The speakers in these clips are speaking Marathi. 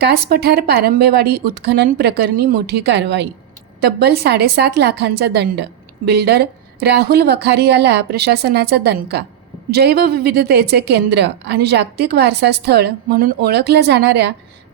कास पठार पारंबेवाडी उत्खनन प्रकरणी मोठी कारवाई. तब्बल 7.5 लाखांचा दंड. बिल्डर राहुल वखारियाला प्रशासनाचा दणका. जैवविविधतेचे केंद्र आणि जागतिक वारसा स्थळ म्हणून ओळखल्या जाणाऱ्या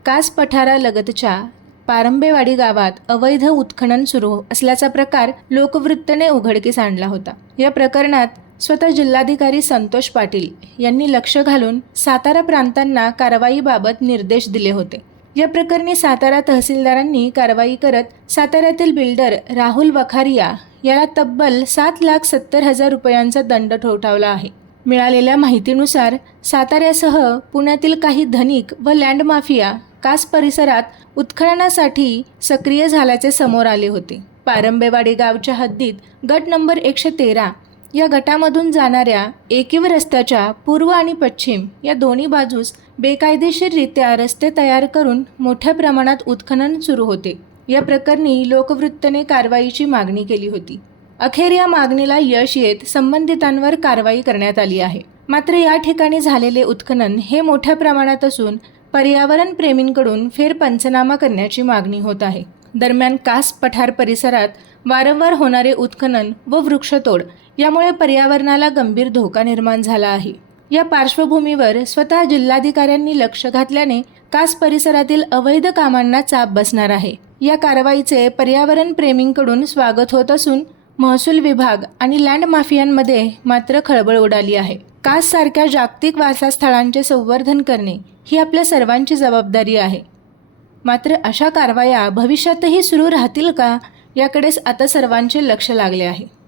कास पठारालगतच्या पारंबेवाडी गावात अवैध उत्खनन सुरू असल्याचा प्रकार लोकवृत्तने उघडकीस आणला होता. या प्रकरणात स्वतः जिल्हाधिकारी संतोष पाटील यांनी लक्ष घालून सातारा प्रांतांना कारवाईबाबत निर्देश दिले होते. या प्रकरणी सातारा तहसीलदारांनी कारवाई करत साताऱ्यातील बिल्डर राहुल वखारिया याला तब्बल 7,70,000 रुपयांचा दंड ठोठावला आहे. मिळालेल्या माहितीनुसार साताऱ्यासह पुण्यातील काही धनिक व लँड माफिया कास परिसरात उत्खननासाठी सक्रिय झाल्याचे समोर आले होते. पारंबेवाडी गावच्या हद्दीत गट नंबर 113 या गटामधून जाणाऱ्या एकीव रस्त्याच्या पूर्व आणि पश्चिम या दोन्ही बाजूस बेकायदेशीररित्या रस्ते तयार करून मोठ्या प्रमाणात उत्खनन सुरू होते. या प्रकरणी लोकवृत्तने कारवाईची मागणी केली होती. अखेर या मागणीला यश येत संबंधितांवर कारवाई करण्यात आली आहे. मात्र या ठिकाणी झालेले उत्खनन हे मोठ्या प्रमाणात असून पर्यावरण प्रेमींकडून फेरपंचनामा करण्याची मागणी होत आहे. दरम्यान कास पठार परिसरात वारंवार होणारे उत्खनन व वृक्षतोड यामुळे पर्यावरणाला गंभीर धोका निर्माण झाला आहे. या पार्श्वभूमीवर स्वतः जिल्हाधिकाऱ्यांनी लक्ष घातल्याने कास परिसरातील अवैध कामांना चाप बसणार आहे. या कारवाईचे पर्यावरण प्रेमींकडून स्वागत होत असून महसूल विभाग आणि लँड माफियांमध्ये मात्र खळबळ उडाली आहे. कास सारख्या जागतिक वारसा स्थळांचे संवर्धन करणे ही आपल्या सर्वांची जबाबदारी आहे. मात्र अशा कारवाया भविष्यातही सुरू राहतील का याकडेच आता सर्वांचे लक्ष लागले आहे.